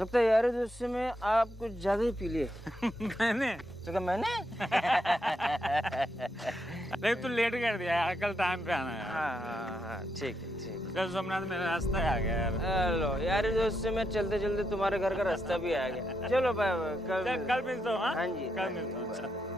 लगता है यार दोस्त में आप कुछ ज्यादा ही पी लिए। मैंने तो क्या मैंने? देख तू लेट कर दिया यार, कल टाइम पे आना यार। हाँ ठीक है ठीक है। कल सोमनाथ मेरा रास्ता ही आ गया यार। हेलो यार दोस्त में चलते चलते तुम्हारे घर का रास्ता भी आ गया। चलो बाय कल मिलता हूँ। हाँ जी कल मिलता हूँ। अच्छा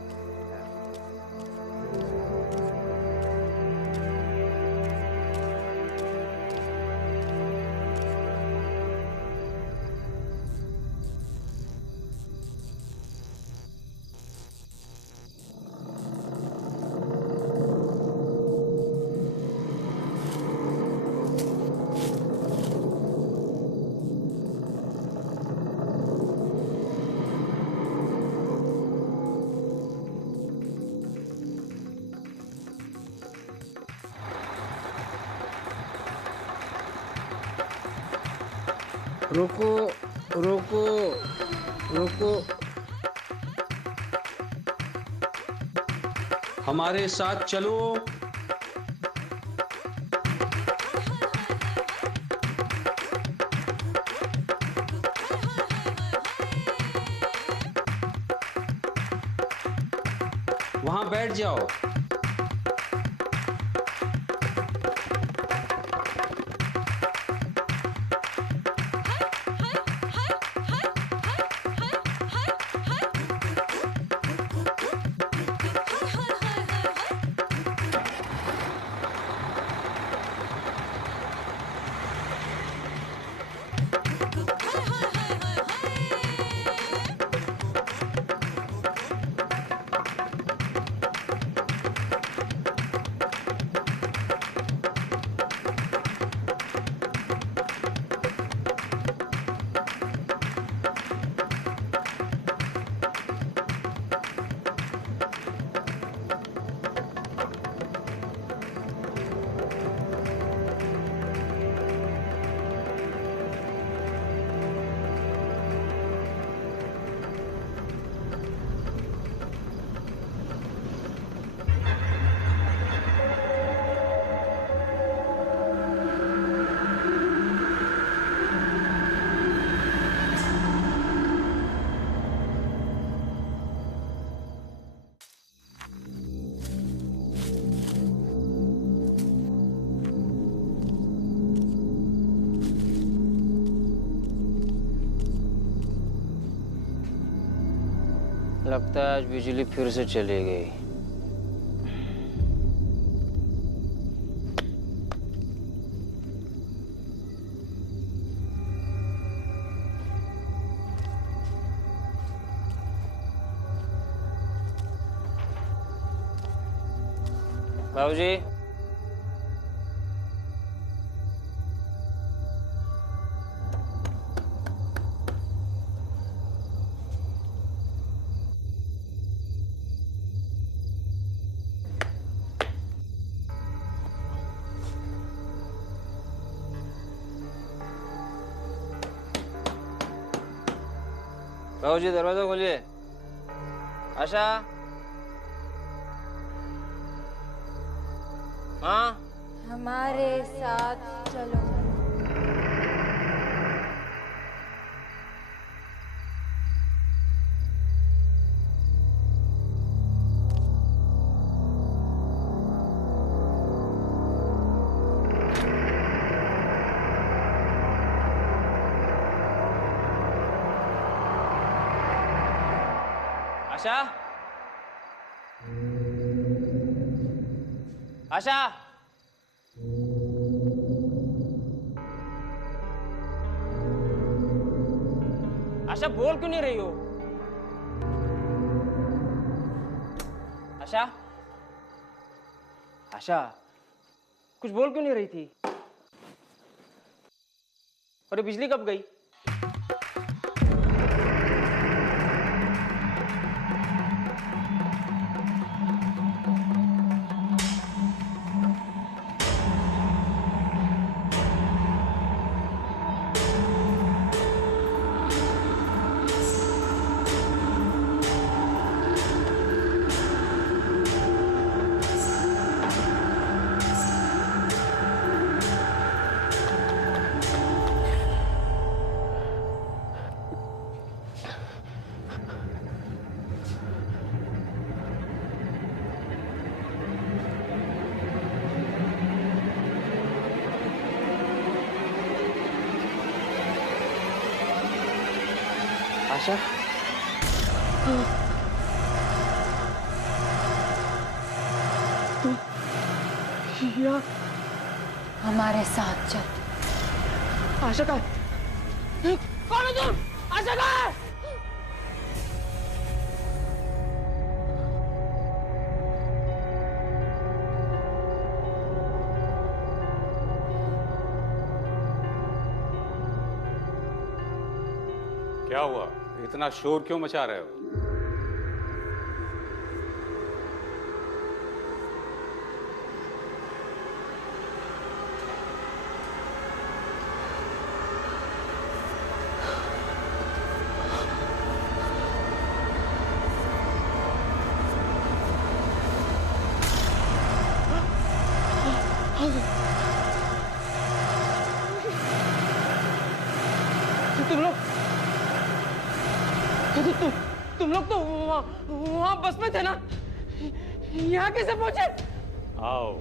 रुको रुको रुको। हमारे साथ चलो। वहां बैठ जाओ। लगता है आज बिजली फिर से चली गई। बाबूजी बाबूजी दरवाजा खोलिए। आशा हाँ हमारे साथ चलो। आशा आशा आशा बोल क्यों नहीं रही हो? आशा आशा कुछ बोल क्यों नहीं रही थी? अरे बिजली कब गई? आशा हमारे साथ चल। आशा का कौन है तुम? आशा का क्या हुआ? इतना शोर क्यों मचा रहे हो? तुम लोग तो वहाँ बस में थे ना? यहाँ कैसे पहुंचे? आओ,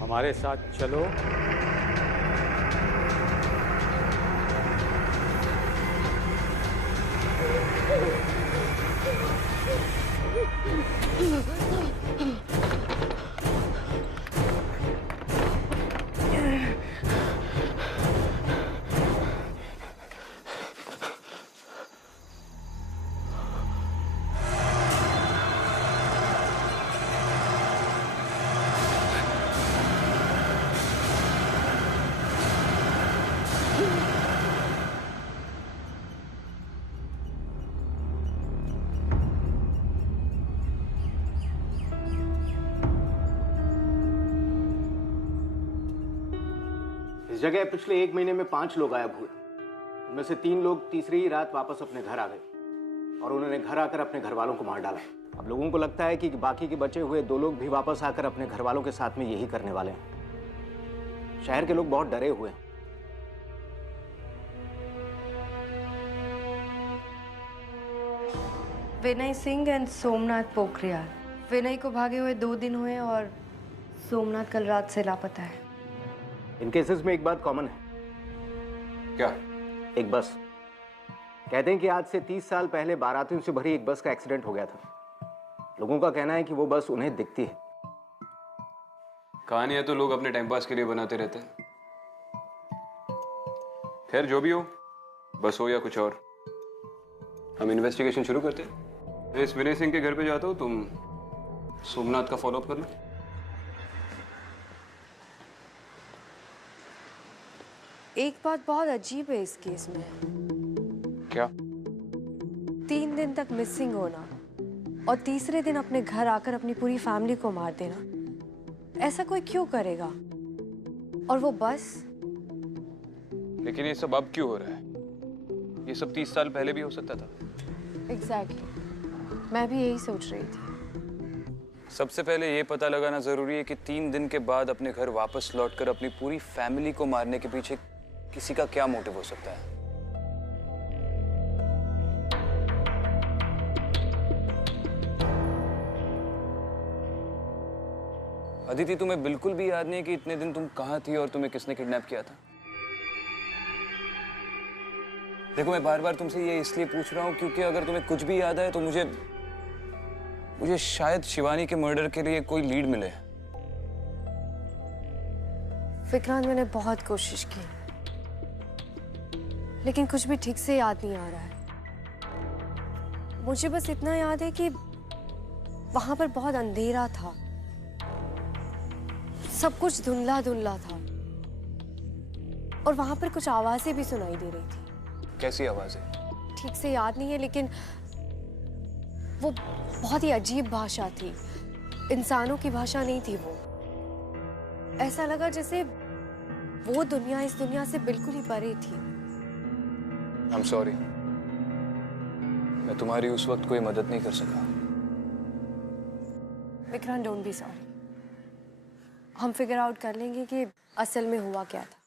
हमारे साथ चलो। इस जगह पिछले 1 महीने में 5 लोग गायब हुए। उनमें से 3 लोग तीसरी ही रात वापस अपने घर आ गए और उन्होंने घर आकर अपने घर वालों को मार डाला। अब लोगों को लगता है कि बाकी के बचे हुए 2 लोग भी वापस आकर अपने घर वालों के साथ में यही करने वाले हैं। शहर के लोग बहुत डरे हुए हैं। विनय सिंह एंड सोमनाथ पोखरियाल। विनय को भागे हुए 2 दिन हुए और सोमनाथ कल रात से लापता है। इन केसेस में एक बात कॉमन है। क्या? एक बस। कहते हैं कि आज से 30 साल पहले बारातियों से भरी एक बस का एक्सीडेंट हो गया था। लोगों का कहना है कि वो बस उन्हें दिखती है। कहानियां तो लोग अपने टाइम पास के लिए बनाते रहते हैं। खैर जो भी हो, बस हो या कुछ और, हम इन्वेस्टिगेशन शुरू करते हैं। मैं इस विनय सिंह के घर पे जाता हूँ, तुम सोमनाथ का फॉलोअप करना। एक बात बहुत अजीब है इस केस में। क्या? 3 दिन तक मिसिंग होना और तीसरे दिन अपने घर आकर अपनी पूरी फैमिली को मार देना, ऐसा कोई क्यों करेगा? और वो बस। लेकिन ये सब अब क्यों हो रहा है? ये सब 30 साल पहले भी हो सकता था। एग्जैक्टली, मैं भी यही सोच रही थी। सबसे पहले ये पता लगाना जरूरी है कि 3 दिन के बाद अपने घर वापस लौटकर अपनी पूरी फैमिली को मारने के पीछे किसी का क्या मोटिव हो सकता है। अदिति, तुम्हें बिल्कुल भी याद नहीं कि इतने दिन तुम कहाँ थी और तुम्हें किसने किडनैप किया था? देखो, मैं बार बार तुमसे ये इसलिए पूछ रहा हूँ क्योंकि अगर तुम्हें कुछ भी याद आए तो मुझे शायद शिवानी के मर्डर के लिए कोई लीड मिले। विक्रांत, मैंने बहुत कोशिश की लेकिन कुछ भी ठीक से याद नहीं आ रहा है। मुझे बस इतना याद है कि वहां पर बहुत अंधेरा था, सब कुछ धुंधला धुंधला था और वहां पर कुछ आवाजें भी सुनाई दे रही थी। कैसी आवाजें? ठीक से याद नहीं है लेकिन वो बहुत ही अजीब भाषा थी, इंसानों की भाषा नहीं थी वो। ऐसा लगा जैसे वो दुनिया इस दुनिया से बिल्कुल ही परे थी। I'm sorry, मैं तुम्हारी उस वक्त कोई मदद नहीं कर सका। Vikrant, don't be sorry. हम फिगर आउट कर लेंगे कि असल में हुआ क्या था।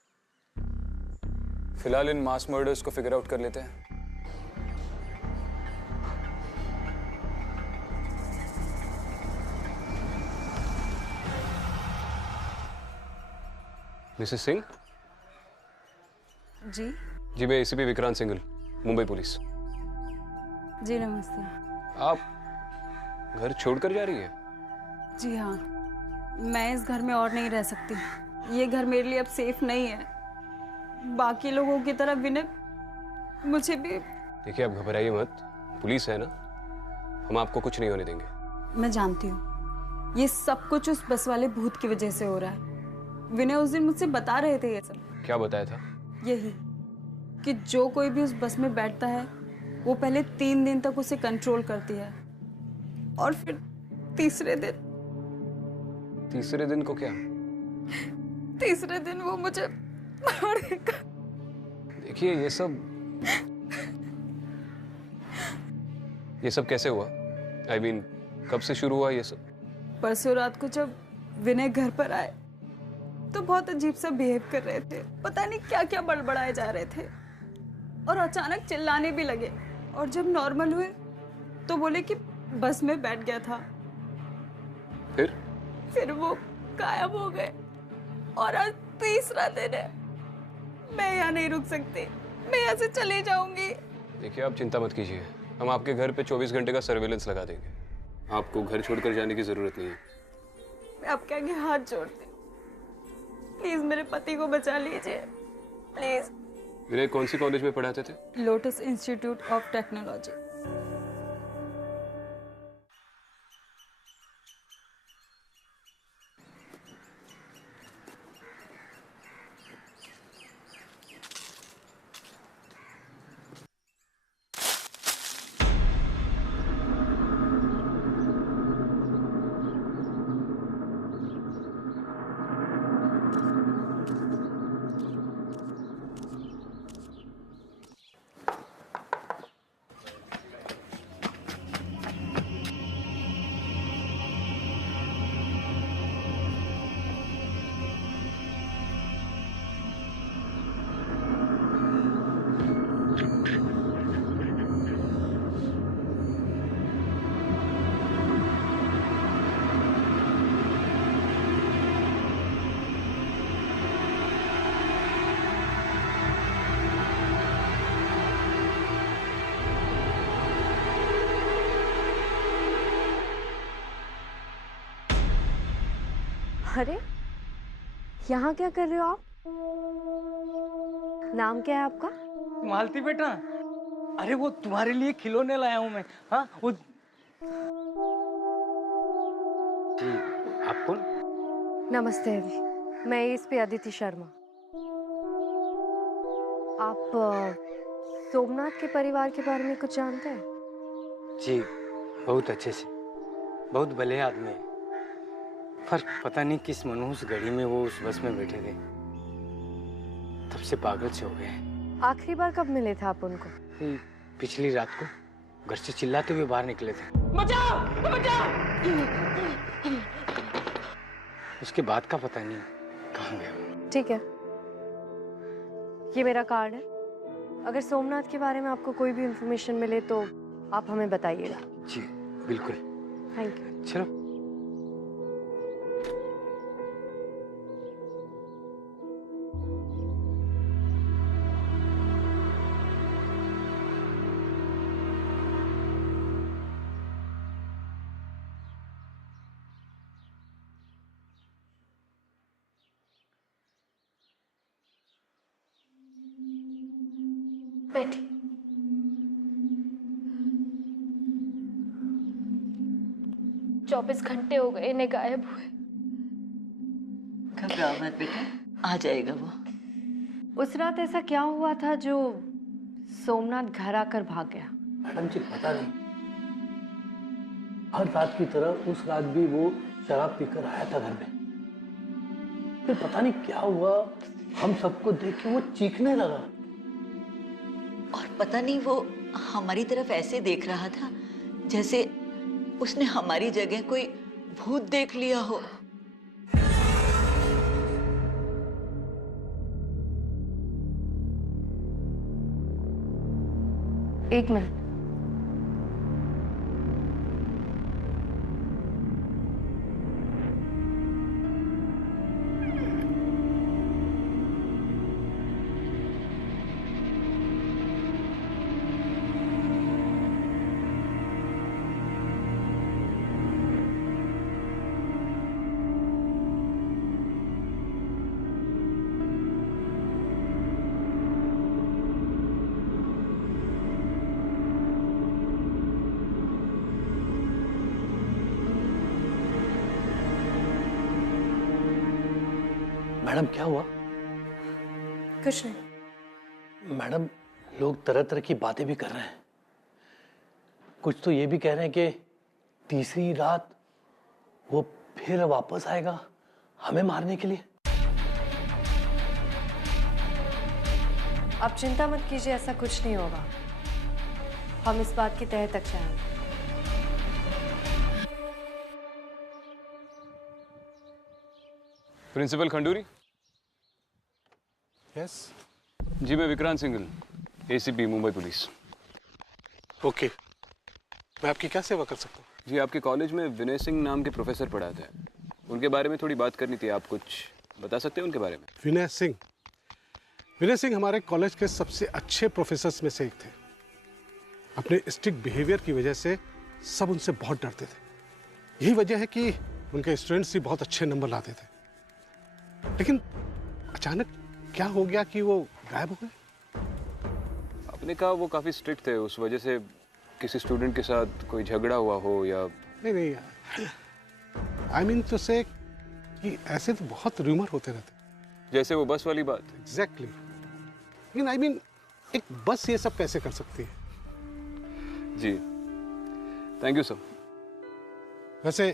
फिलहाल इन मास मर्डर्स को फिगर आउट कर लेते हैं। मिसेस सिंह? जी? जी, मैं एसीपी विक्रांत सिंघल। मुंबई पुलिस। जी नमस्ते। आप घर छोड़कर जा रही है? जी हाँ, मैं इस घर में और नहीं रह सकती। ये घर मेरे लिए अब सेफ नहीं है। बाकी लोगों की तरह विनय मुझे भी। देखिए आप घबराइए मत, पुलिस है ना, हम आपको कुछ नहीं होने देंगे। मैं जानती हूँ ये सब कुछ उस बस वाले भूत की वजह से हो रहा है। विनय उस दिन मुझसे बता रहे थे ये सब। क्या बताया था? यही कि जो कोई भी उस बस में बैठता है वो पहले 3 दिन तक उसे कंट्रोल करती है और फिर तीसरे दिन को क्या? तीसरे दिन वो मुझे मारेगा। देखिए ये सब कैसे हुआ? I mean, कब से शुरू हुआ ये सब? परसों रात को जब विनय घर पर आए तो बहुत अजीब सा बिहेव कर रहे थे। पता नहीं क्या क्या बड़बड़ाए जा रहे थे और अचानक चिल्लाने भी लगे। और जब नॉर्मल हुए तो बोले कि बस में बैठ गया था। फिर वो गायब हो गए और आज तीसरा दिन है। मैं यहाँ नहीं रुक सकती, मैं यहाँ से चले जाऊंगी। देखिए आप चिंता मत कीजिए, हम आपके घर पे 24 घंटे का सर्वेलेंस लगा देंगे। आपको घर छोड़कर जाने की जरूरत नहीं है। मैं आपके आगे हाथ जोड़ती हूँ, प्लीज मेरे पति को बचा लीजिए प्लीज। विनय कौन सी कॉलेज में पढ़ाते थे? Lotus institute of technology. अरे यहाँ क्या कर रहे हो आप? नाम क्या है आपका? मालती बेटा, अरे वो तुम्हारे लिए खिलौने लाया हूँ मैं। हाँ वो जी, आप कौन? नमस्ते अभी, मैं एसपी अदिति शर्मा। आप सोमनाथ के परिवार के बारे में कुछ जानते हैं? जी बहुत अच्छे से, बहुत भले आदमी है, पर पता नहीं किस मनहूस घड़ी में वो उस बस में बैठे थे, तब से पागल से हो गए। आखिरी बार कब मिले थे आप उनको? पिछली रात को घर से चिल्लाते हुए बाहर निकले थे। बचाओ बचाओ। उसके बाद का पता नहीं कहाँ गए। ठीक है, ये मेरा कार्ड है। अगर सोमनाथ के बारे में आपको कोई भी इंफॉर्मेशन मिले तो आप हमें बताइएगा। जी बिल्कुल। Thank you. चलो। बैठी। 24 घंटे हो गए इन्हें गायब हुए। घबराओ मत बेटा, आ जाएगा वो। उस रात ऐसा क्या हुआ था जो सोमनाथ घर आकर भाग गया? मैडम जी पता नहीं, हर रात की तरह उस रात भी वो शराब पीकर आया था घर में। फिर पता नहीं क्या हुआ, हम सबको देख के वो चीखने लगा। और पता नहीं वो हमारी तरफ ऐसे देख रहा था जैसे उसने हमारी जगह कोई भूत देख लिया हो। एक मिनट। मैडम क्या हुआ? कुछ नहीं। मैडम, लोग तरह तरह की बातें भी कर रहे हैं। कुछ तो ये भी कह रहे हैं कि तीसरी रात वो फिर वापस आएगा हमें मारने के लिए। आप चिंता मत कीजिए, ऐसा कुछ नहीं होगा। हम इस बात की तह तक जाएंगे। प्रिंसिपल खंडूरी। यस। जी मैं Vikrant Singhal, ACP Mumbai police. Okay, मैं आपकी क्या सेवा कर सकता हूँ? जी आपके कॉलेज में विनय सिंह नाम के प्रोफेसर पढ़ाते हैं, उनके बारे में थोड़ी बात करनी थी। आप कुछ बता सकते हैं उनके बारे में? विनय सिंह? विनय सिंह हमारे कॉलेज के सबसे अच्छे प्रोफेसर्स में से एक थे। अपने स्ट्रिक्ट बिहेवियर की वजह से सब उनसे बहुत डरते थे। यही वजह है कि उनके स्टूडेंट्स भी बहुत अच्छे नंबर लाते थे। लेकिन अचानक क्या हो गया कि वो गायब हो गए? आपने कहा वो काफ़ी स्ट्रिक्ट थे, उस वजह से किसी स्टूडेंट के साथ कोई झगड़ा हुआ हो या? नहीं, आई मीन तो से कि ऐसे तो बहुत रूमर होते रहते। जैसे वो बस वाली बात? एग्जैक्टली। लेकिन आई मीन एक बस ये सब कैसे कर सकती है? जी थैंक यू सर। वैसे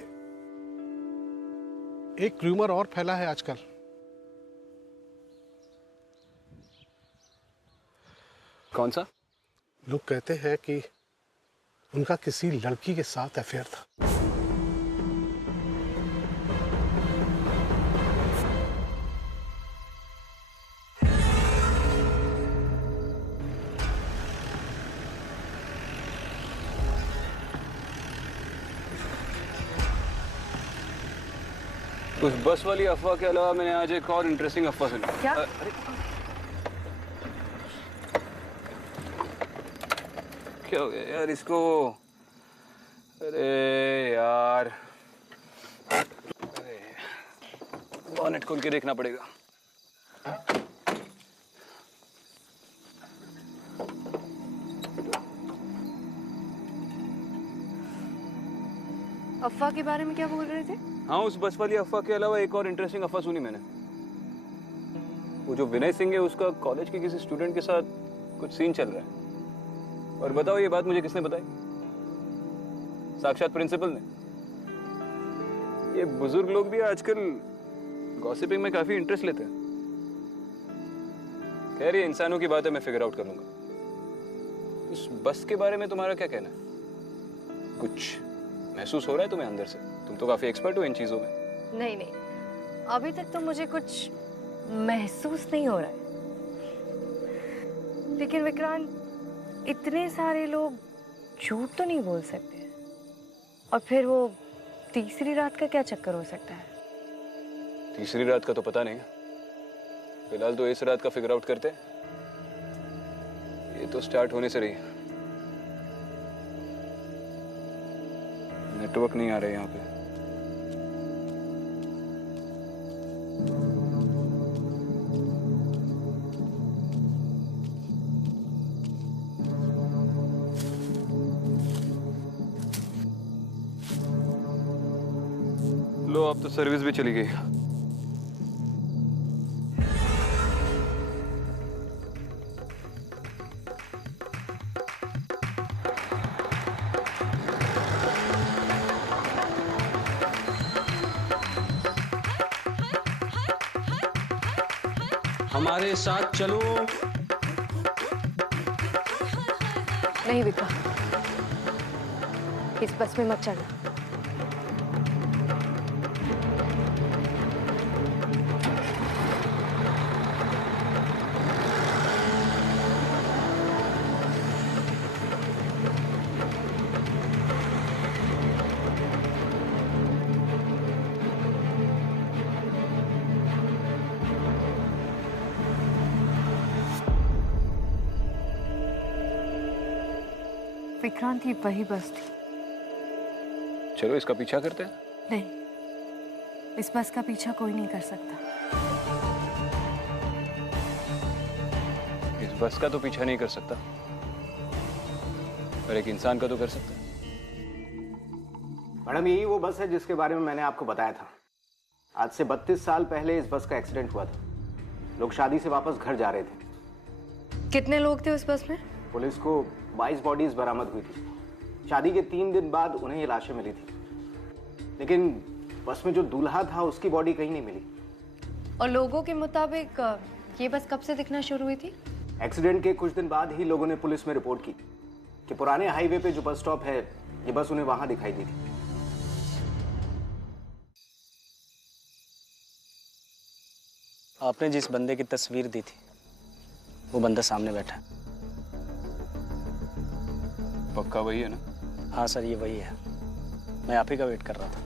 एक रूमर और फैला है आजकल। कौन सा? लोग कहते हैं कि उनका किसी लड़की के साथ अफेयर था। उस बस वाली अफवाह के अलावा मैंने आज एक और इंटरेस्टिंग अफवाह सुनी। क्या? क्या हो गया यार इसको? अरे यार, अरे बॉनेट खोल के देखना पड़ेगा। अफवाह के बारे में क्या बोल रहे थे? हाँ, उस बस वाली अफवाह के अलावा एक और इंटरेस्टिंग अफवाह सुनी मैंने। वो जो विनय सिंह है उसका कॉलेज के किसी स्टूडेंट के साथ कुछ सीन चल रहा है। और बताओ ये बात मुझे किसने बताई? साक्षात प्रिंसिपल ने। ये बुजुर्ग लोग भी आजकल गॉसिपिंग में काफी इंटरेस्ट लेते हैं। खैर ये इंसानों की बात है, मैं फिगर आउट करूंगा। उस बस के बारे में तुम्हारा क्या कहना है? कुछ महसूस हो रहा है तुम्हें अंदर से? तुम तो काफी एक्सपर्ट हो इन चीजों में। नहीं, अभी तक तो मुझे कुछ महसूस नहीं हो रहा है। लेकिन विक्रांत, इतने सारे लोग झूठ तो नहीं बोल सकते। और फिर वो तीसरी रात का क्या चक्कर हो सकता है? तीसरी रात का तो पता नहीं, फिलहाल तो इस रात का फिगर आउट करते हैं। ये तो स्टार्ट होने से रही है। नेटवर्क नहीं आ रहा है यहाँ पे। लो अब तो सर्विस भी चली गई। हमारे साथ चलो। नहीं विक्रांत, इस बस में मत चढ़ना। विक्रांत, ये वही बस थी। चलो इसका पीछा करते हैं। नहीं, इस बस का पीछा कोई नहीं कर सकता। इस बस का तो पीछा नहीं कर सकता, पर एक इंसान का तो कर सकता है। मैडम, यही वो बस है जिसके बारे में मैंने आपको बताया था। आज से 32 साल पहले इस बस का एक्सीडेंट हुआ था। लोग शादी से वापस घर जा रहे थे। कितने लोग थे उस बस में? पुलिस को 22 बॉडीज बरामद हुई थी। शादी के 3 दिन बाद उन्हें ये लाशें मिली थी, लेकिन बस में जो दूल्हा था उसकी बॉडी कहीं नहीं मिली। और लोगों के मुताबिक ये बस कब से दिखना शुरू हुई थी? एक्सीडेंट के कुछ दिन बाद ही लोगों ने पुलिस में रिपोर्ट की कि पुराने हाईवे पे जो बस स्टॉप है, ये बस उन्हें वहां दिखाई दी थी। आपने जिस बंदे की तस्वीर दी थी, वो बंदा सामने बैठा है। पक्का वही है ना? हाँ सर, ये वही है। मैं आप ही का वेट कर रहा था।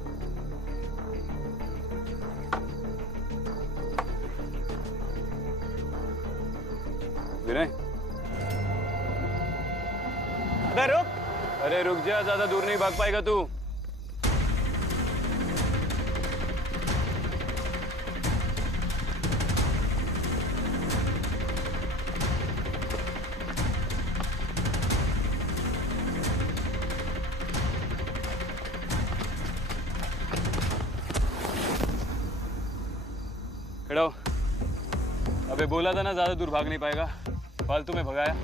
विनय, अबे रुक! अरे रुक जा, ज्यादा दूर नहीं भाग पाएगा तू। खड़ा हो। अबे बोला था ना, ज्यादा दूर भाग नहीं पाएगा। फालतू में भगाया।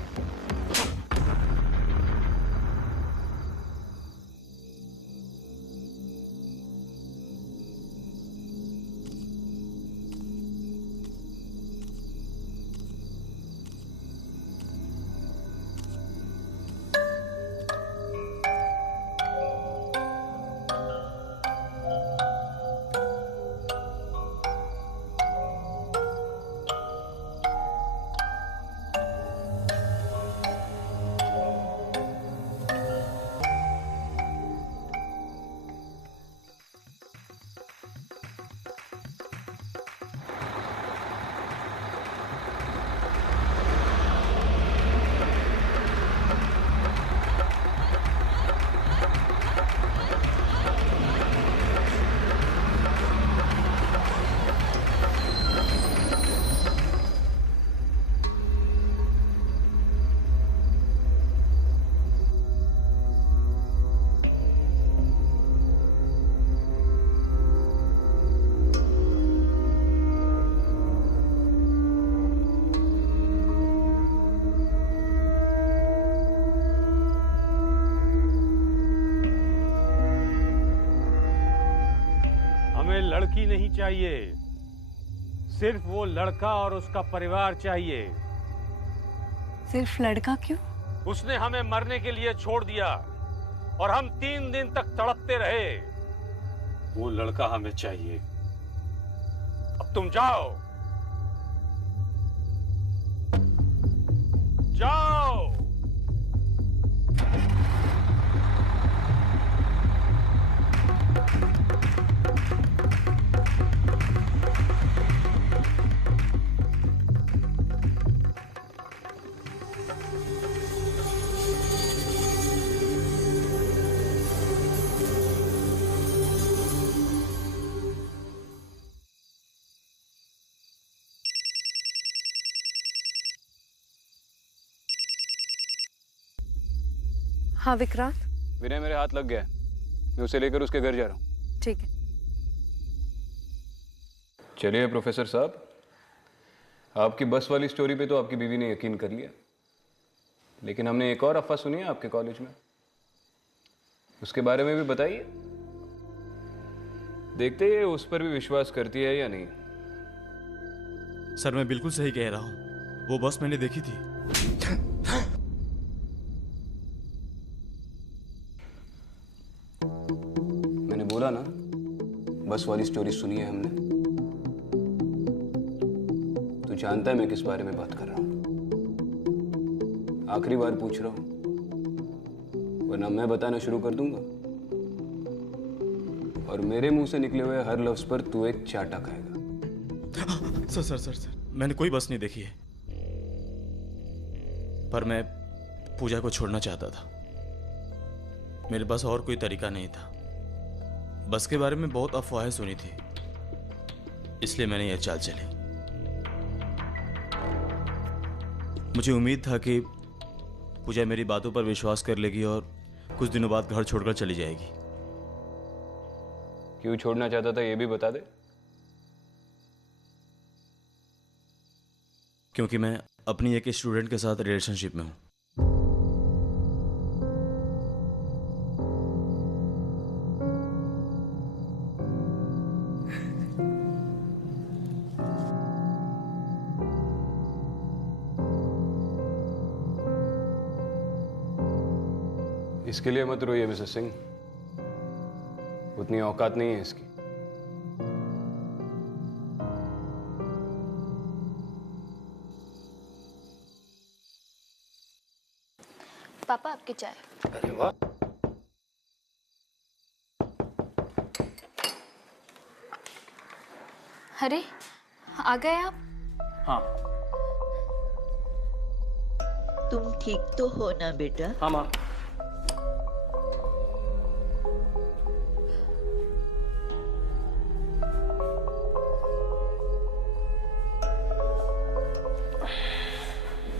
लड़की नहीं चाहिए, सिर्फ वो लड़का और उसका परिवार चाहिए। सिर्फ लड़का क्यों? उसने हमें मरने के लिए छोड़ दिया और हम 3 दिन तक तड़पते रहे। वो लड़का हमें चाहिए। अब तुम जाओ, जाओ। हाँ विक्रांत। विनय, मेरे हाथ लग गया है। मैं उसे लेकर उसके घर जा रहा हूँ। ठीक है। चलिए प्रोफेसर साहब, आपकी बस वाली स्टोरी पे तो आपकी बीवी ने यकीन कर लिया, लेकिन हमने एक और अफवाह सुनी है आपके कॉलेज में। उसके बारे में भी बताइए। देखते हैं उस पर भी विश्वास करती है या नहीं। सर, मैं बिल्कुल सही कह रहा हूँ। वो बस मैंने देखी थी। मैंने बोला ना, बस वाली स्टोरी सुनी है हमने। तू जानता है मैं किस बारे में बात कर रहा हूं। आखिरी बार पूछ रहा हूं, वरना मैं बताना शुरू कर दूंगा और मेरे मुंह से निकले हुए हर लफ्ज पर तू एक चाटा खाएगा। सर, मैंने कोई बस नहीं देखी है, पर मैं पूजा को छोड़ना चाहता था। मेरे पास और कोई तरीका नहीं था। बस के बारे में बहुत अफवाहें सुनी थी, इसलिए मैंने यह चाल चली। मुझे उम्मीद था कि पूजा मेरी बातों पर विश्वास कर लेगी और कुछ दिनों बाद घर छोड़कर चली जाएगी। क्यों छोड़ना चाहता था ये भी बता दे। क्योंकि मैं अपनी एक स्टूडेंट के साथ रिलेशनशिप में हूँ। इसके लिए मत रोइए मिसेस सिंह, उतनी औकात नहीं है इसकी। पापा आपकी चाय। अरे वाह। अरे आ गए आप? हाँ। तुम ठीक तो हो ना बेटा? हाँ माँ।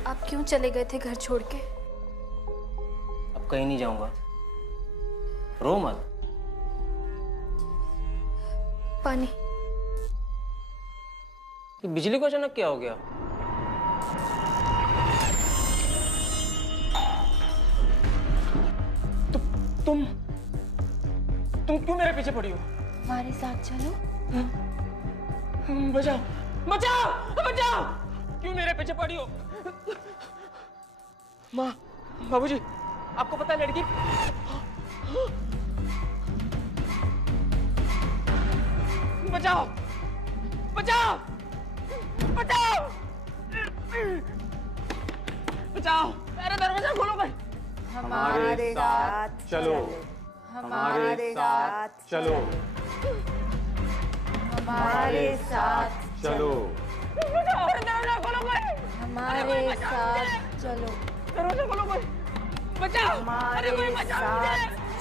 आप क्यों चले गए थे घर छोड़ के? अब कहीं नहीं जाऊंगा, रो मत। पानी। ये बिजली को अचानक क्या हो गया? तुम क्यों मेरे पीछे पड़ी हो? हमारे साथ चलो। बचाओ बचाओ बचाओ! क्यों मेरे पीछे पड़ी हो? माँ, बाबूजी, आपको पता है लड़की? बचाओ बचाओ बचाओ बचाओ! अरे दरवाजा खोलो भाई। हमारे साथ चलो, हमारे साथ चलो, हमारे साथ चलो, दरवाजा खोलो भाई। हमारे साथ चलो। दरवाजा खोलो भाई। बचाओ! अरे कोई बचाओ मुझे!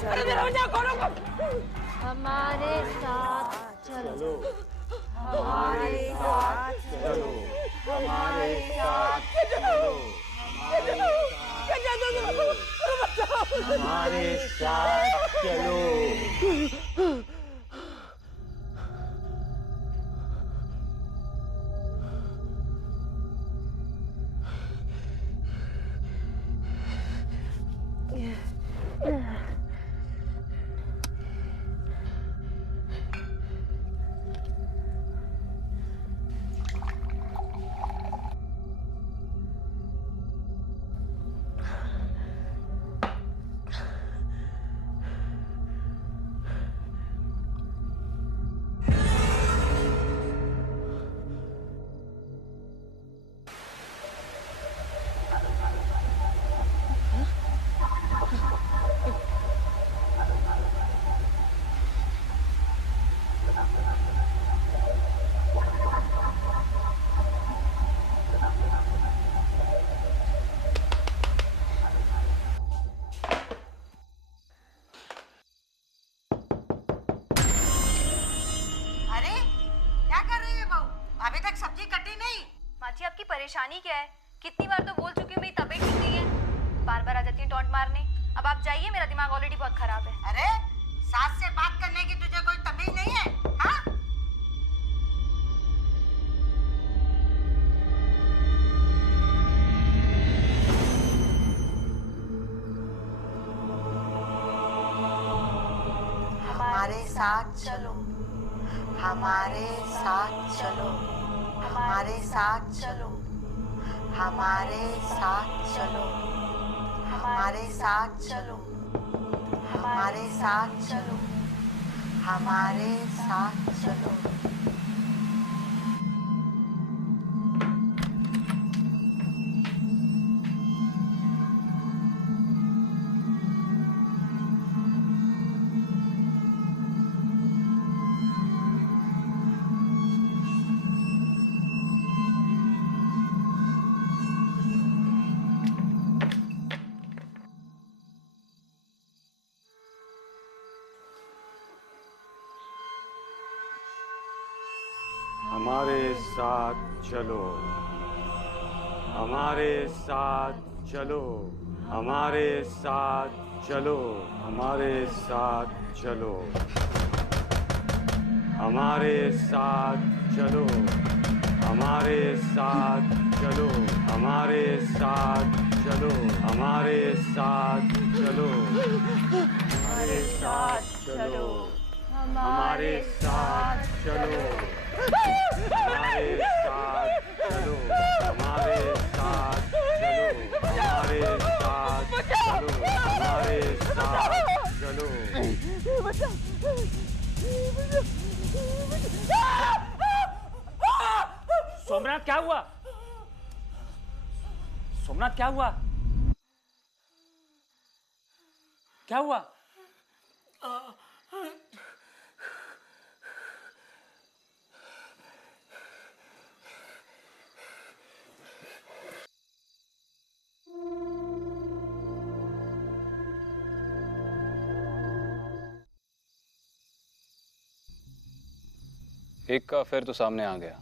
अरे दरवाजा खोलो भाई। हमारे साथ चलो। हमारे साथ चलो। हमारे साथ चलो। हमारे साथ चलो। आपकी परेशानी क्या है? कितनी बार तो बोल चुकी हूँ मेरी तबीयत ठीक नहीं है, बार बार आ जाती है टॉन्ट मारने। अब आप जाइए, मेरा दिमाग ऑलरेडी बहुत खराब है। अरे सास से बात करने की तुझे कोई तमीज नहीं है? हाँ? हमारे साथ चलो, हमारे साथ चलो, हमारे साथ चलो, हमारे साथ चलो, हमारे साथ चलो, हमारे साथ चलो, हमारे साथ चलो। हमारे साथ चलो, हमारे साथ चलो, हमारे साथ चलो, हमारे साथ चलो, हमारे साथ चलो, हमारे साथ चलो हमारे साथ चलो हमारे साथ चलो हमारे साथ चलो हमारे साथ चलो हमारे साथ चलो हमारे साथ चलो हमारे साथ चलो हमारे साथ चलो सोमनाथ क्या हुआ? सोमनाथ क्या हुआ? क्या हुआ? एक का अफेयर तो सामने आ गया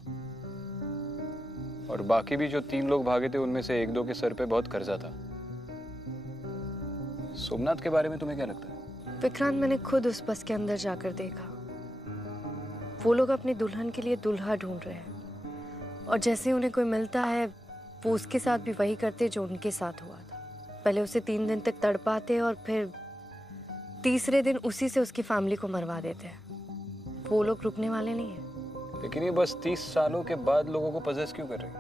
और बाकी भी जो 3 लोग भागे थे उनमें से 1-2 के सर पे बहुत कर्जा था। सोमनाथ के बारे में तुम्हें क्या लगता है? विक्रांत, मैंने खुद उस बस के अंदर जाकर देखा। वो लोग अपनी दुल्हन के लिए दूल्हा ढूंढ रहे हैं और जैसे उन्हें कोई मिलता है वो उसके साथ भी वही करते जो उनके साथ हुआ था। पहले उसे 3 दिन तक तड़पाते और फिर तीसरे दिन उसी से उसकी फैमिली को मरवा देते हैं। वो लोग रुकने वाले नहीं हैं। लेकिन ये बस 30 सालों के बाद लोगों को पजेस क्यों कर रही है?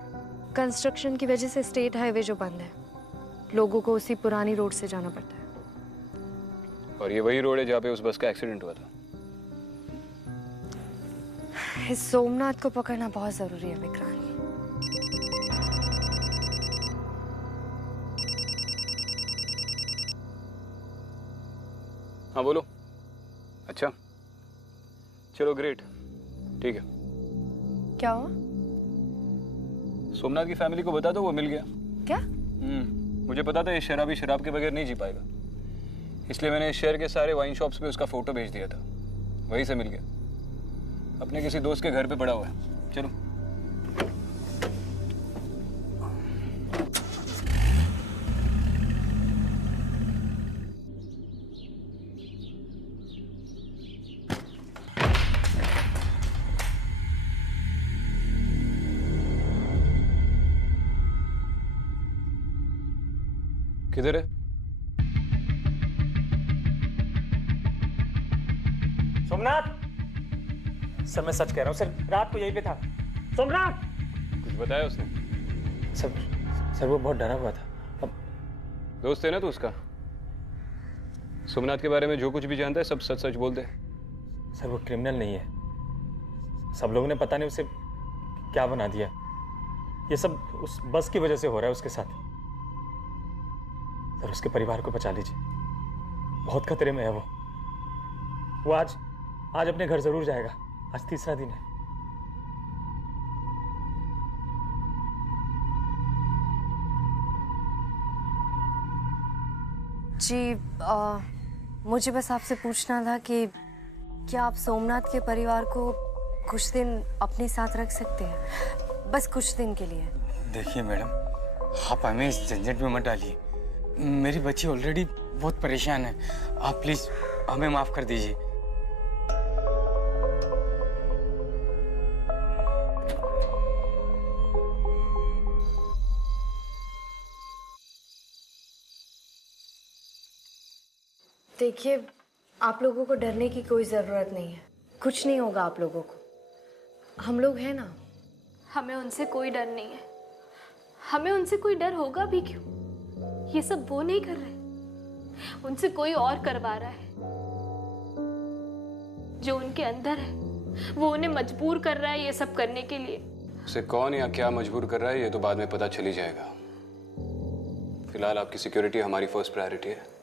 कंस्ट्रक्शन की वजह से स्टेट हाईवे जो बंद है, लोगों को उसी पुरानी रोड से जाना पड़ता है। और ये वही रोड है जहाँ पे उस बस का एक्सीडेंट हुआ था। इस सोमनाथ को पकड़ना बहुत जरूरी है विक्रांत। हाँ बोलो। अच्छा चलो ग्रेट, ठीक है। क्या हुआ? सोमनाथ की फैमिली को बता दो वो मिल गया। क्या? मुझे पता था ये शराबी शराब के बगैर नहीं जी पाएगा, इसलिए मैंने इस शहर के सारे वाइन शॉप्स पे उसका फोटो भेज दिया था, वहीं से मिल गया। अपने किसी दोस्त के घर पे पड़ा हुआ है। चलो। किधर है? सोमनाथ, सर मैं सच कह रहा हूँ सर, रात को यहीं पे था। सोमनाथ! कुछ बताया उसने? सर वो बहुत डरा हुआ था। अब दोस्त है ना तू उसका? सोमनाथ के बारे में जो कुछ भी जानता है सब सच सच बोल दे। सर वो क्रिमिनल नहीं है, सब लोगों ने पता नहीं उसे क्या बना दिया। ये सब उस बस की वजह से हो रहा है उसके साथ। सर उसके परिवार को बचा लीजिए, बहुत खतरे में है वो आज अपने घर जरूर जाएगा। आज 3रा दिन है। जी मुझे बस आपसे पूछना था कि क्या आप सोमनाथ के परिवार को कुछ दिन अपने साथ रख सकते हैं, बस कुछ दिन के लिए? देखिए मैडम, आप हमें इस झंझट में मत डालिए। मेरी बच्ची ऑलरेडी बहुत परेशान है। आप प्लीज हमें माफ कर दीजिए। देखिए, आप लोगों को डरने की कोई ज़रूरत नहीं है। कुछ नहीं होगा आप लोगों को। हम लोग हैं ना। हमें उनसे कोई डर नहीं है। हमें उनसे कोई डर होगा भी क्यों? ये सब वो नहीं कर रहे, उनसे कोई और करवा रहा है। जो उनके अंदर है वो उन्हें मजबूर कर रहा है ये सब करने के लिए। उसे कौन या क्या मजबूर कर रहा है ये तो बाद में पता चल ही जाएगा। फिलहाल आपकी सिक्योरिटी हमारी फर्स्ट प्रायोरिटी है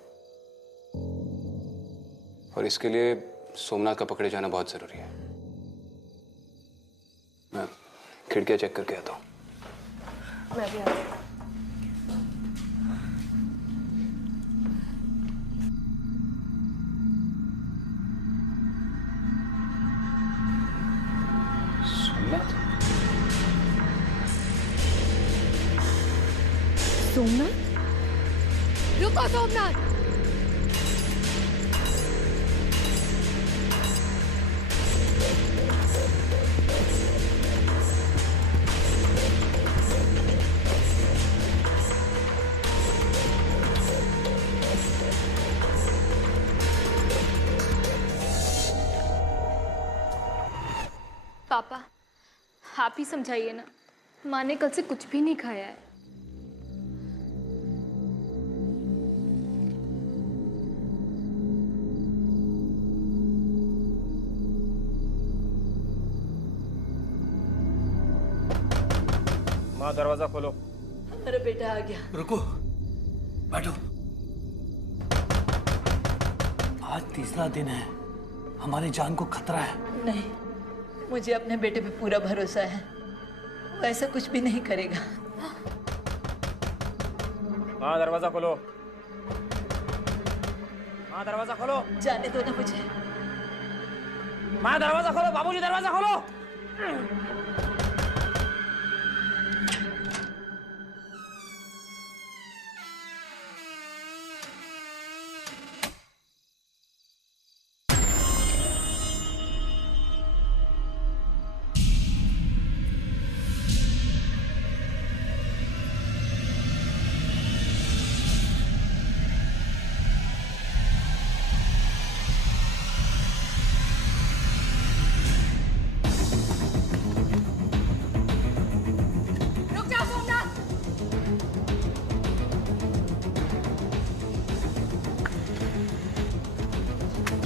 और इसके लिए सोमनाथ का पकड़े जाना बहुत जरूरी है। मैं खिड़कियां चेक करके आता हूँ। मैं भी आती हूँ। सोमनाथ, रुको सोमनाथ। पापा आप ही समझाइए ना, माँ ने कल से कुछ भी नहीं खाया है। माँ दरवाजा खोलो। अरे बेटा आ गया। रुको, बैठो। आज तीसरा दिन है, हमारी जान को खतरा है। नहीं, मुझे अपने बेटे पे पूरा भरोसा है, वो ऐसा कुछ भी नहीं करेगा। माँ दरवाजा खोलो। माँ दरवाजा खोलो। जाने दो ना मुझे। माँ दरवाजा खोलो, बाबूजी दरवाजा खोलो।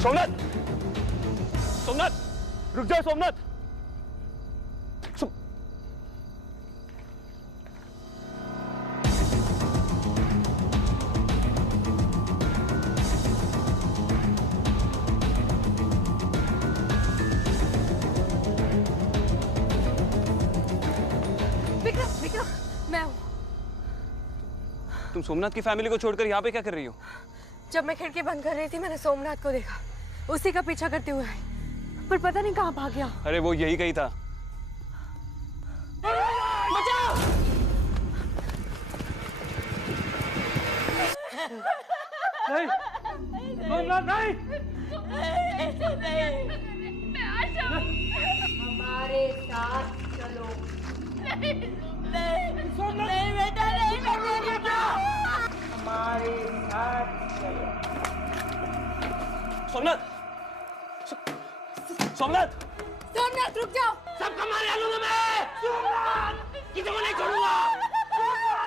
सोमनाथ, सोमनाथ, रुक जाओ सोमनाथ। विक्रम, विक्रम, मैं हूँ। तुम सोमनाथ की फैमिली को छोड़कर यहाँ पे क्या कर रही हो? जब मैं खिड़की बंद कर रही थी, मैंने सोमनाथ को देखा, उसी का पीछा करते हुए आई, पर पता नहीं कहाँ भाग गया। अरे वो यही कहीं था। बचाओ! नहीं, सोमनाथ नहीं। मैं आ जाऊँ। हमारे साथ चलो। नहीं, नहीं, नहीं बेटा नहीं, मैं तेरी माँ। हमारे साथ चलो। सोमनाथ, सोमनाथ, सोमनाथ रुक जाओ। सबको मार डालूंगा मैं। सोमनाथ, किसी को नहीं छोड़ूंगा।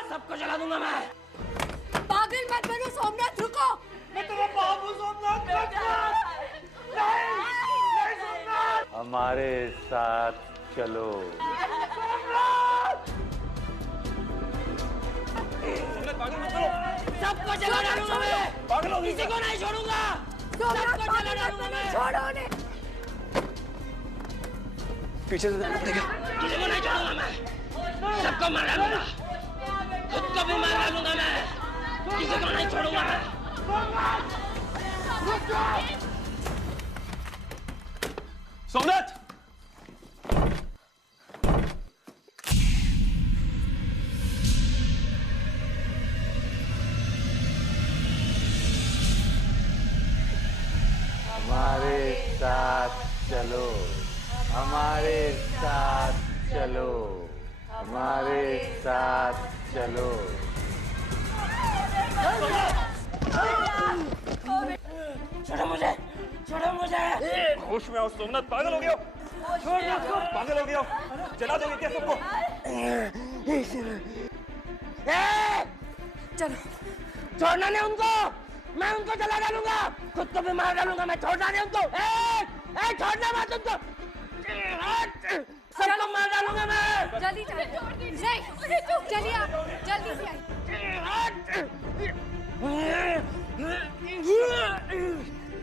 सबको जला दूंगा मैं। पागल मत बनो सोमनाथ, रुको। मैं तेरा बाप हूँ सोमनाथ। नहीं, नहीं सोमनाथ। हमारे साथ चलो। सबको जला डालूंगा मैं। पागल हो गई किसी को नहीं छोड़ूंगा। सोमनाथ, सबको जला डालूंगा मैं। छोड़ो उन्हें। पीछे से जाना पड़ेगा। किसी को नहीं छोड़ूंगा मैं। सबको मार डालूंगा। खुद को भी मार डालूंगा मैं। किसी को नहीं छोड़ूंगा मैं। सोमनाथ, हमारे साथ चलो। हमारे साथ चलो। हमारे साथ चलो। छोड़ो मुझे, छोड़ो मुझे। होश में आओ सोमनाथ, पागल हो गया हो? छोड़ दो। पागल हो गया हो? जला दोगे क्या सबको? चलो, छोड़ना नहीं उनको। मैं उनको जला डालूंगा। खुद को भी मार डालूंगा मैं। छोड़ना नहीं उनको। छोड़ना मत उनको। सबको मार डालूंगा मैं। जल्दी नहीं, चलिए आप जल्दी से आइए।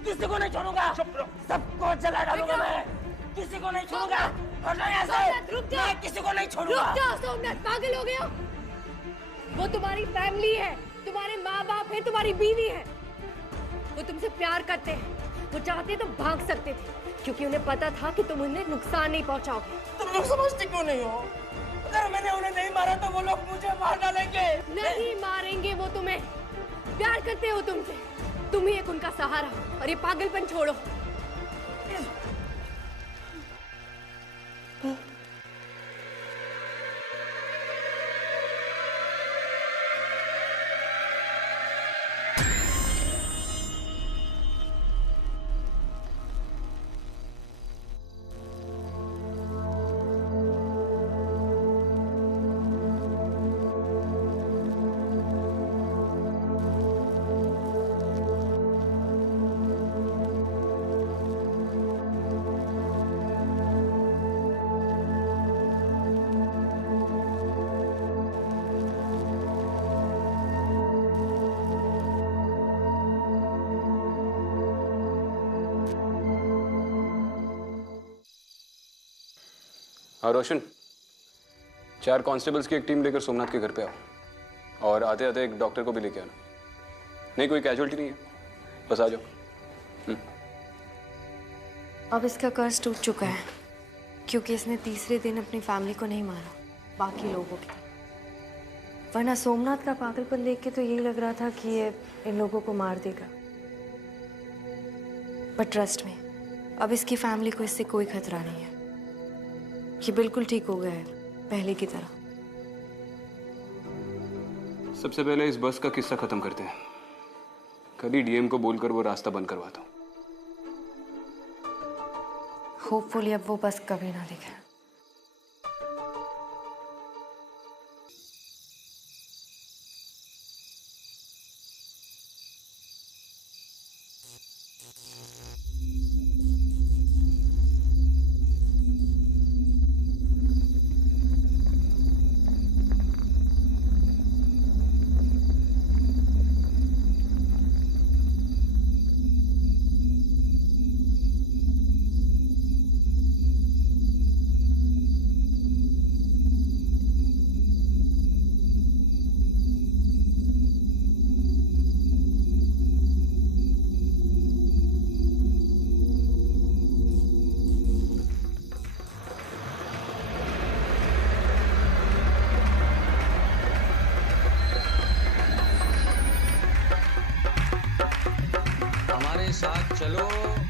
किसी को नहीं छोड़ूंगा। सबको जला डालूंगा मैं। किसी को नहीं छोड़ूंगा। हटो यहाँ से। रुक जाओ। मैं किसी को नहीं छोड़ूंगा। रुक जाओ सोमनाथ, पागल हो गए हो? वो तुम्हारी फैमिली है, तुम्हारे माँ बाप है, तुम्हारी बीवी है। वो तुमसे प्यार करते हैं। वो चाहते तो भाग सकते थे, क्योंकि उन्हें पता था कि तुम उन्हें नुकसान नहीं पहुंचाओगे। तुम लोग समझते क्यों नहीं हो? अगर मैंने उन्हें नहीं मारा तो वो लोग मुझे मार डालेंगे। नहीं मारेंगे वो तुम्हें। प्यार करते हो तुमसे। तुम ही एक उनका सहारा, और ये पागलपन छोड़ो। हाँ रोशन, 4 कांस्टेबल्स की एक टीम लेकर सोमनाथ के घर पे आओ और आते आते एक डॉक्टर को भी लेके आना। नहीं, कोई कैजुअल्टी नहीं है, बस आ जाओ। अब इसका कर्ज टूट चुका है क्योंकि इसने तीसरे दिन अपनी फैमिली को नहीं मारा, बाकी लोगों की। वरना सोमनाथ का पागलपन देख के तो यही लग रहा था कि ये इन लोगों को मार देगा। बट ट्रस्ट में, अब इसकी फैमिली को इससे कोई खतरा नहीं है। ये बिल्कुल ठीक हो गया है, पहले की तरह। सबसे पहले इस बस का किस्सा खत्म करते हैं। कल ही डीएम को बोलकर वो रास्ता बंद करवाता हूँ। होपफुली अब वो बस कभी ना दिखे। हमारे साथ चलो।